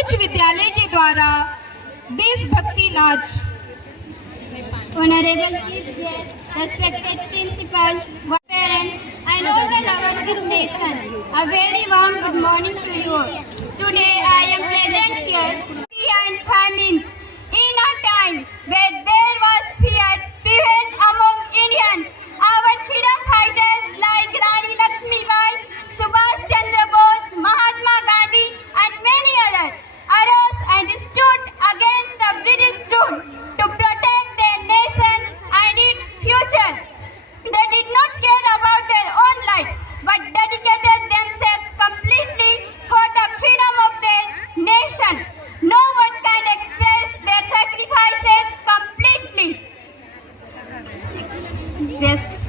उच्च विद्यालय के द्वारा देशभक्ति नाच। Honorable Chief Guest, respected principals, parents, and all the lovers of nation, a very warm good morning to you all. Today I am present here and famine in a time where there was fear prevalent among Indians. Our freedom fighters like Rani Lakshmibai, Subhash Chandra Bose, Mahatma Gandhi, and many others arose and stood against the British rule to protect their nation and its future. They did not care about their own life, but dedicated themselves completely for the freedom of their nation. No one can express their sacrifices completely. Yes.